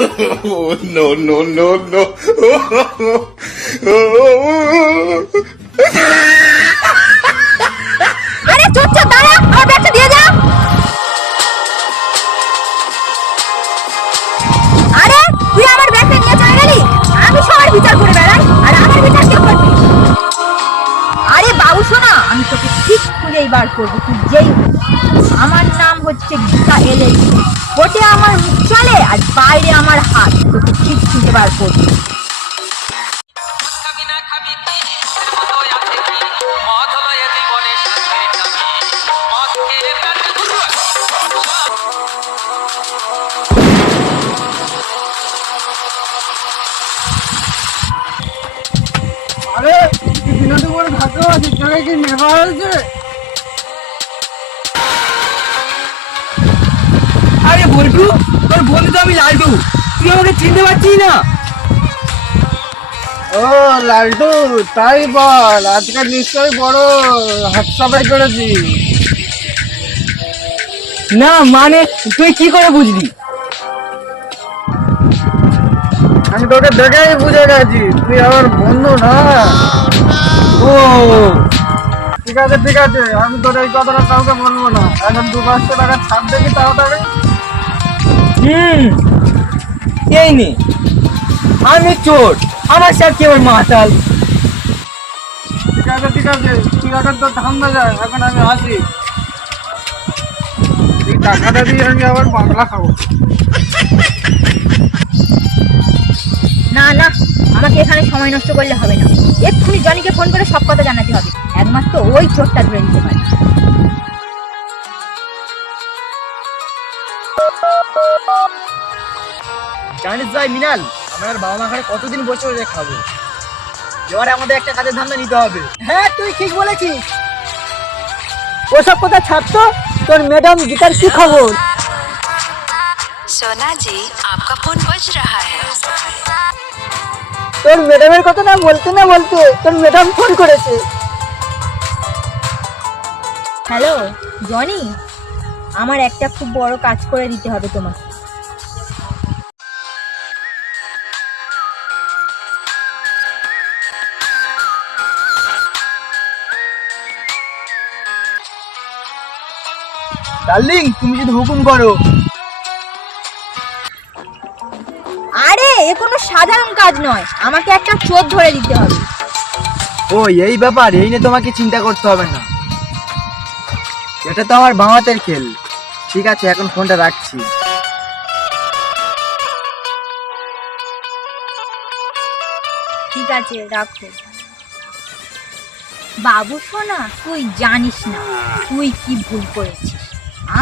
Oh, no, no, no, no. আরে চুপ চুপ দাঁড়া, আমার ব্যাগটা দিয়ে যাও। আরে তুই আমার ব্যাগটা নিয়ে চলে গেলি। আমি সবার বিচার করে বেড়াই, আর আমার বিচার কেউ করবি? আরে বাবু শোনা, আমি তোকে ঠিক খুঁজেই বার করবো, তুই যেই হোক। আমার নাম হচ্ছে গীতা এলএলসি। কোর্টে আমার মুখ চলে আর বাইরে আমার হাত, তোকে ঠিক খুঁজে বার করবো। আরে দিনাতে করে থাকো, ঠিকঠাক কি নেওয়া হয়েছে? আরে বল্টু, তোর বন্ধু তো আমি লালটু, তুই আমাকে চিনতে পারছিস না? ও লালটু, তাই বল, আজকে নিশ্চয়ই বড় হাত সাফাই করেছি। না মানে তুই কি করে বুঝলি? আমি তোকে দেখেই বুঝে গেছি তুই আমার বন্ধু না। ও ঠিক আছে ঠিক আছে, আমি তোর এই কথাটা কাউকে বলবো না। এখন 2-500 টাকা ছাড় দেখি তাড়াতাড়ি। এই নে, আমি চোর, আমার সাথে কেবল মাতাল। ঠিক আছে ঠিক আছে, তুই এখন তোর ঠান্ডা যায়, এখন আমি আসি। এই টাকাটা দিয়ে আমি আবার বাংলা খাবো। না না, আমাকে এখানে সময় নষ্ট করলে হবে না। এক্ষুনি জনিকে ফোন করে সব কথা জানাতে হবে, একমাত্র ওই চোরটা ধরে নিতে পারে। জানিস ভাই মিনাল, আমরা বাবা মা ঘরে কতদিন বসে বসে খাবো? এবারে আমাদের একটা কাজের ধান্দা নিতে হবে। হ্যাঁ তুই ঠিক বলেছিস, ওসব কথা ছাড়তো। তোর ম্যাডাম গীতার কি খবর? सोना जी आपका फोन बज रहा है। তোর ম্যাডামের কথা না বলতে তোর ম্যাডাম ফোন করেছে। হ্যালো জনি, আমার একটা খুব বড় কাজ করে দিতে হবে তোমাকে। ডার্লিং, তুমি যদি হুকুম করো। আরে এ কোনো সাধারণ কাজ নয়, আমাকে একটা চোর ধরে দিতে হবে। ও এই ব্যাপার, এই নিয়ে তোমাকে চিন্তা করতে হবে না, এটা তো আমার বামাতের খেল। ঠিক আছে, এখন ফোনটা রাখছি। ঠিক আছে রাখো। বাবু সোনা, তুই জানিস না তুই কি ভুল করেছিস।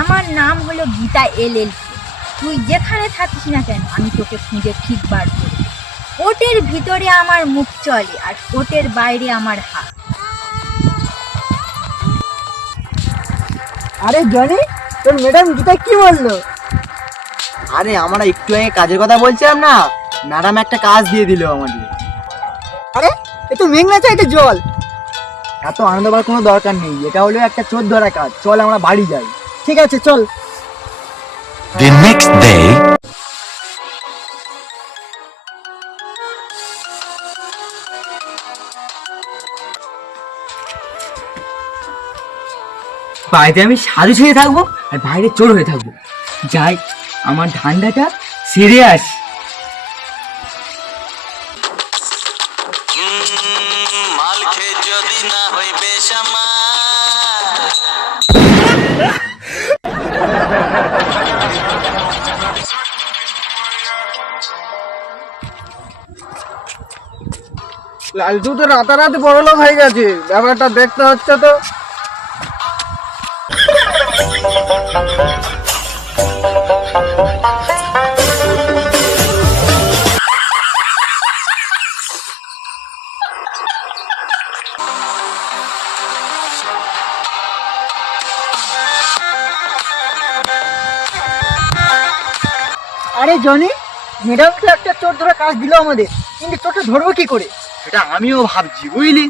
আমার নাম হলো গীতা এলএলসি। তুই যেখানে থাকিস না কেন, আমি তোকে খুঁজে ঠিক বার করব। কোর্টের ভিতরে আমার মুখ চলে আর কোর্টের বাইরে আমার হাত। আরে জনি, তোর ম্যাডাম গীতা কি বললো? আরে আমরা একটু আগে কাজের কথা বলছিলাম না, ম্যাডাম একটা কাজ দিয়ে দিল আমাদের। আরে এ তো মেঘনা চাইতে জল। এত আনন্দ পাওয়ার কোনো দরকার নেই, এটা হলো একটা চোর ধরা কাজ। চল আমরা বাড়ি যাই। ঠিক আছে চল। The next day, বাড়িতে আমি সাধু ছেড়ে থাকবো আর বাইরে চোর হয়ে থাকবো। যাই, আমার ধান্দাটা সেরে আসি। মাল খেয়ে যদি না হইবে শ্যামা। লালটু তো রাতারাতি বড় লোক হয়ে গেছে, ব্যাপারটা দেখতে হচ্ছে তো। আরে জনি, ম্যাডাম তো একটা চোর ধরা কাজ দিল আমাদের, কিন্তু চোরটা ধরবো কি করে? সেটা আমিও ভাবছি, বুঝলি।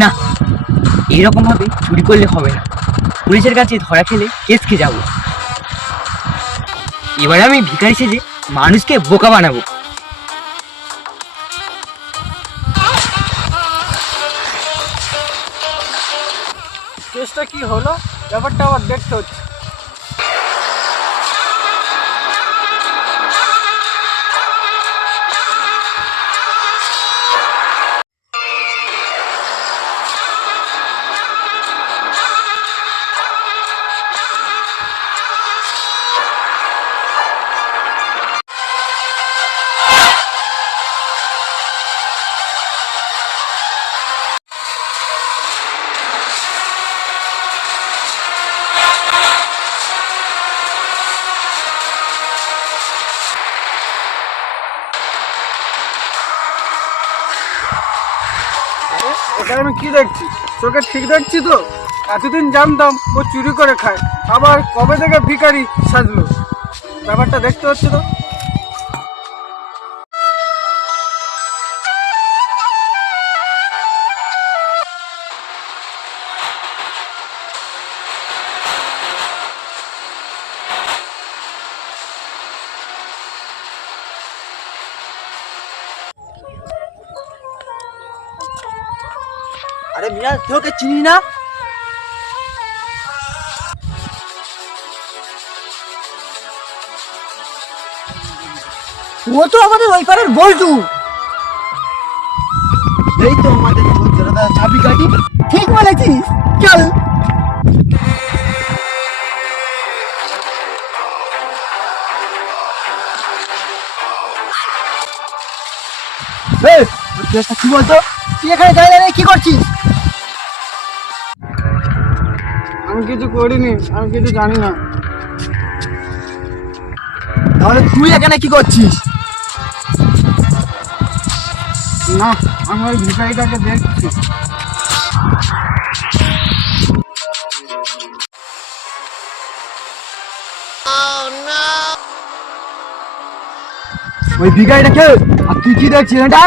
না, এরকম ভাবে চুরি করলে হবে না। পুলিশের কাছে ধরা খেলে কেস খেয়ে যাবো। এবারে আমি ভিখারি সেজে মানুষকে বোকা বানাবো। কেসটা কি হলো, ব্যাপারটা আবার দেখতে হচ্ছে। এটা আমি কি দেখছি, চোখে ঠিক দেখছি তো? এতদিন জানতাম ও চুরি করে খায়, আবার কবে থেকে ভিখারি সাজলো, ব্যাপারটা দেখতে হচ্ছে তো। আরে মিয়া, তুই ওকে চিনি না? ও তো আমাদের ওই পাড়ার বল্টু। এই তো আমাদের চাবি কাঠি। ঠিক বলেছিস, চল। কি বলতো? তুই এখানে দাঁড়িয়ে কি করছিস? আমি কিছু করিনি, আমি কিছু জানি না। তাহলে তুই এখানে কি করছিস? না, আমি ওই ভিখারিটাকে দেখছি। ওই ভিখারিটা কে? আর তুই কি দেখছিস এটা?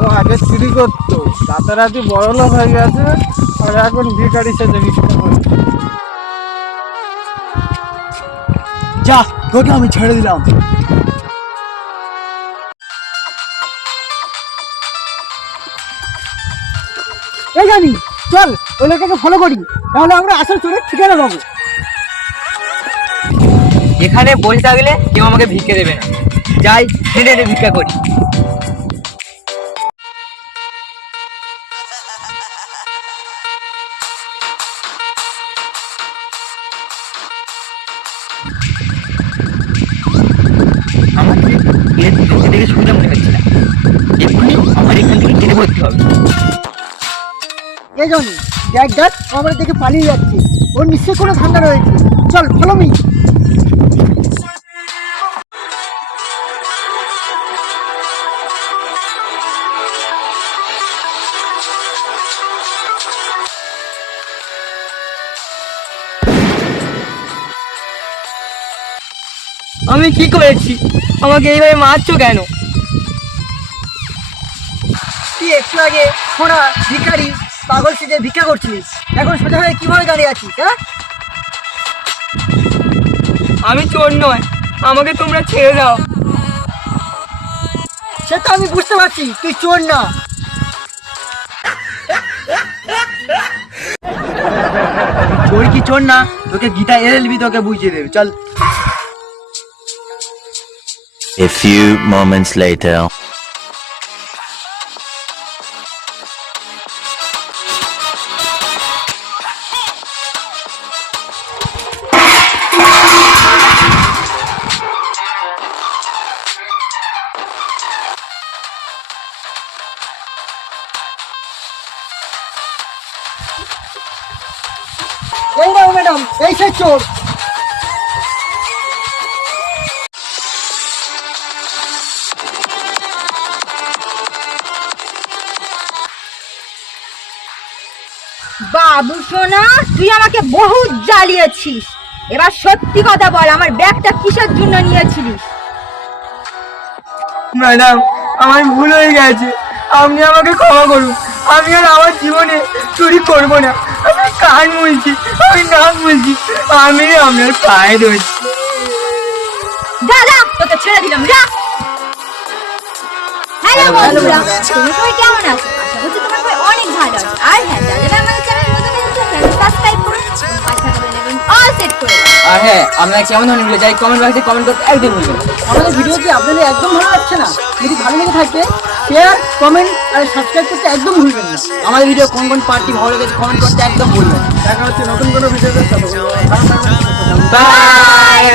ও আগে চুরি করতো, রাতারাতি বড়লোক হয়ে গেছে, আর এখন ভিখারি সেজে ভিক্ষা করে। যা, তোকে আমি ছেড়ে দিলাম। এই জানি, চল ওই লোকটাকে ফলো করি, তাহলে আমরা আসল চোরের ঠিকানা পাবো। এখানে বসে থাকলে কেউ আমাকে ভিক্ষে দেবে না। যাই, হেঁটে হেঁটে ভিক্ষা করি। আমাকে এর ভিতর থেকে সুবিধা মনে হচ্ছে না। এক্ষুনি আমার এখান থেকে ট্রেনে ভর্তি হবে। এই জানি, দেখ ও আমাদের দেখে পালিয়ে যাচ্ছে, ওর নিশ্চয়ই কোনো ধান্দা রয়েছে। চল, ফলো মি। আমি কি করেছি? আমাকে এইভাবে মারছো কেন? তুই একটু আগে ফোনা ভিখারি পাগল সেজে ভিক্ষা করছিলিস, এখন সোজা হয়ে কিভাবে দাঁড়িয়ে আছিস? হ্যাঁ, আমি চোর নয়, আমাকে তোমরা ছেড়ে দাও। সেটা আমি বুঝতে পারছি, তুই চোর না। চোর কি চোর না, তোকে গীতা এলএলবি তোকে বুঝিয়ে দেবে। চল। A few moments later. এই নাও ম্যাডাম, এই সে চোর। বাবু সোনা, তুই আমাকে বহুত জ্বালিয়েছিস, এবার সত্যি কথা বল, আমার ব্যাগটা কিসের জন্য নিয়েছিলিস? ম্যাডাম, আমার ভুল হয়ে গেছে, আপনি আমাকে ক্ষমা করুন। আমি আর আমার জীবনে চুরি করবো না। আমি কান মুলছি, আমি নাক মুলছি, আমি আপনার পায়ে রয়েছি। যা যা, তোকে ছেড়ে দিলাম, যা। হ্যালো বন্ধুরা, তোমরা সবাই কেমন আছো? আশা করছি তোমরা সবাই অনেক ভালো আছো। আর হ্যাঁ, যারা আমাদের চ্যানেল নতুন এসেছে সাবস্ক্রাইব করুন, পাশে থাকা বেল আইকন অল সেট করে দাও। আর হ্যাঁ, আপনারা কেমন ধরনের ভিডিও চাই কমেন্ট বক্সে কমেন্ট করতে একদম ভুলবেন না। আমাদের ভিডিও কি আপনাদের একদম ভালো লাগছে না? যদি ভালো লেগে থাকে শেয়ার, কমেন্ট আর সাবস্ক্রাইব করতে একদম ভুলবেন না। আমাদের ভিডিও কোন কোন পার্টি ভালো লেগেছে কমেন্ট করতে একদম ভুলবেন না। দেখা হচ্ছে নতুন কোনো ভিডিওতে। বাই।